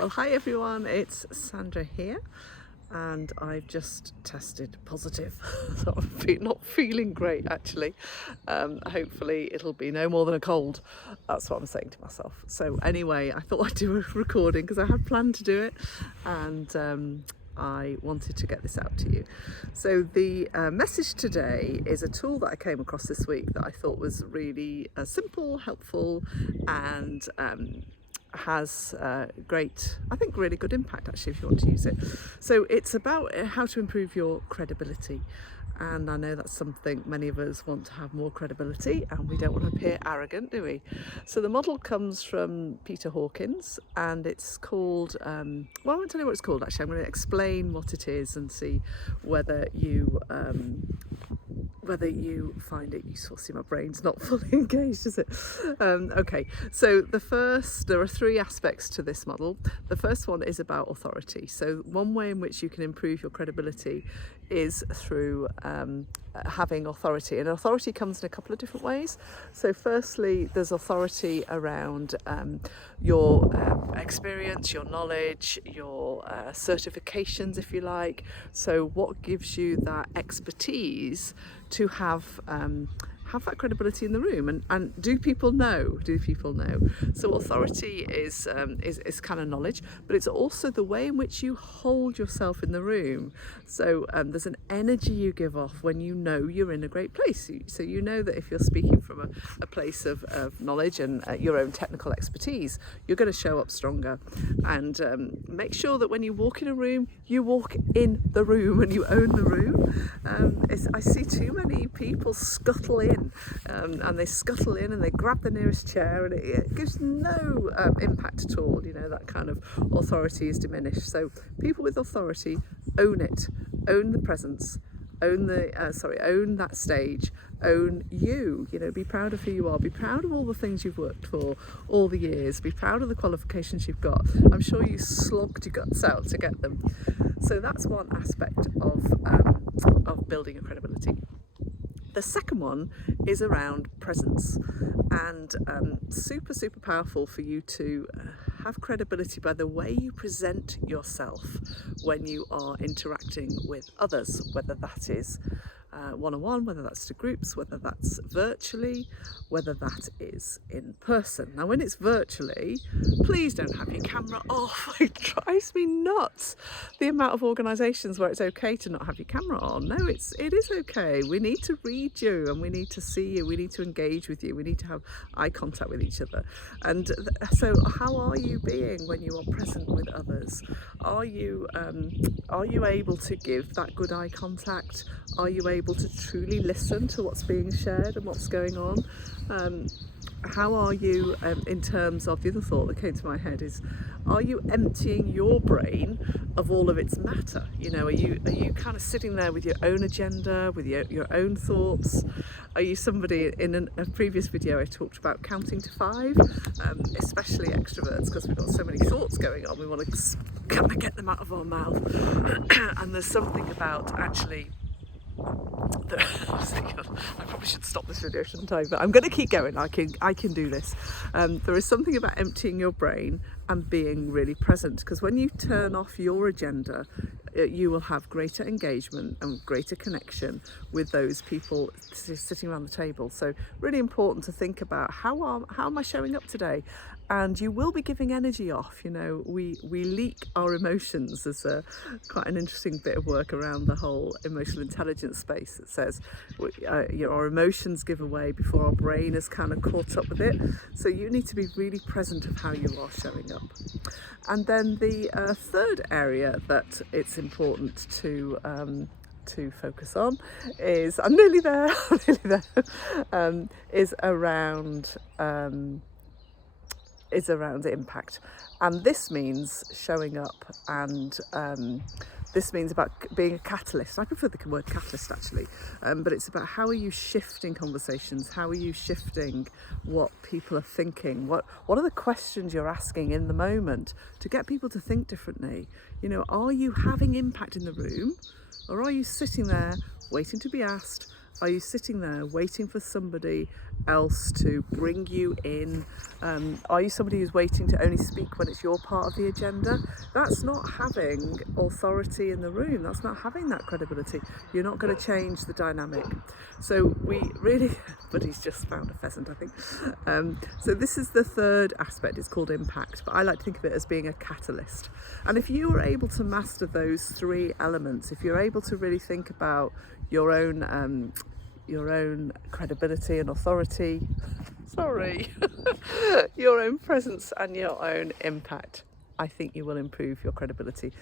Well, hi everyone, it's Sandra here, and I've just tested positive. So I'm not feeling great actually. Hopefully it'll be no more than a cold. That's what I'm saying to myself. So anyway, I thought I'd do a recording because I had planned to do it, and I wanted to get this out to you. So the message today is a tool that I came across this week that I thought was really simple, helpful, and has great, I think really good impact actually if you want to use it. So it's about how to improve your credibility. And I know that's something many of us want to have more credibility, and we don't want to appear arrogant, do we? So the model comes from Peter Hawkins, and it's called, well, I won't tell you what it's called actually. I'm going to explain what it is and see whether you find it useful. See, my brain's not fully engaged, is it? Okay, so there are three aspects to this model. The first one is about authority. So one way in which you can improve your credibility is through having authority, and authority comes in a couple of different ways. So firstly, there's authority around your experience, your knowledge, your certifications, if you like. So what gives you that expertise to have that credibility in the room, and do people know? So authority is kind of knowledge, but it's also the way in which you hold yourself in the room. So there's an energy you give off when you know you're in a great place. So you know that if you're speaking from a place of knowledge and your own technical expertise, you're going to show up stronger. And make sure that when you walk in a room, you walk in the room and you own the room. I see too many people scuttle in, and they scuttle in and they grab the nearest chair, and it gives no impact at all. You know, that kind of authority is diminished. So people with authority own it, own the presence, own that stage, own you. You know, be proud of who you are, be proud of all the things you've worked for all the years, be proud of the qualifications you've got. I'm sure you slogged your guts out to get them. So that's one aspect of building a credibility. The second one is around presence, and super powerful for you to have credibility by the way you present yourself when you are interacting with others, whether that is one-on-one, whether that's to groups, whether that's virtually, whether that is in person. Now when it's virtually, please don't have your camera off. It drives me nuts, the amount of organisations where it's okay to not have your camera on. No, it is okay. We need to read you, and we need to see you, we need to engage with you, we need to have eye contact with each other. And so how are you being when you are present with others? Are you able to give that good eye contact? Are you able to truly listen to what's being shared and what's going on? How are you in terms of, the other thought that came to my head is, are you emptying your brain of all of its matter? You know, are you kind of sitting there with your own agenda, with your own thoughts? Are you somebody, in a previous video I talked about counting to 5, especially extroverts, because we've got so many thoughts going on, we want to kind of get them out of our mouth. And there's something about actually, I probably should stop this video, shouldn't I? But I'm going to keep going. I can do this. There is something about emptying your brain and being really present, because when you turn off your agenda, you will have greater engagement and greater connection with those people sitting around the table. So really important to think about how am I showing up today? And you will be giving energy off. You know, we leak our emotions. There's quite an interesting bit of work around the whole emotional intelligence space that says our emotions give away before our brain is kind of caught up with it. So you need to be really present of how you are showing up. And then the third area that it's important to focus on is, I'm nearly there, is around impact. And this means showing up, and this means about being a catalyst. I prefer the word catalyst actually, but it's about how are you shifting conversations, how are you shifting what people are thinking, what are the questions you're asking in the moment to get people to think differently. You know, are you having impact in the room, or are you sitting there waiting to be asked, Are you sitting there waiting for somebody else to bring you in? Are you somebody who's waiting to only speak when it's your part of the agenda? That's not having authority in the room. That's not having that credibility. You're not going to change the dynamic. So we really, but he's just found a pheasant, I think. So this is the third aspect. It's called impact, but I like to think of it as being a catalyst. And if you were able to master those three elements, if you're able to really think about your own credibility and authority, your own presence and your own impact, I think you will improve your credibility.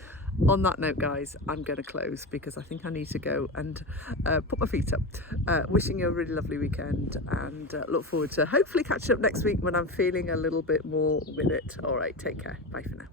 On that note, guys, I'm going to close because I think I need to go and put my feet up. Wishing you a really lovely weekend, and look forward to hopefully catching up next week when I'm feeling a little bit more with it. All right, take care. Bye for now.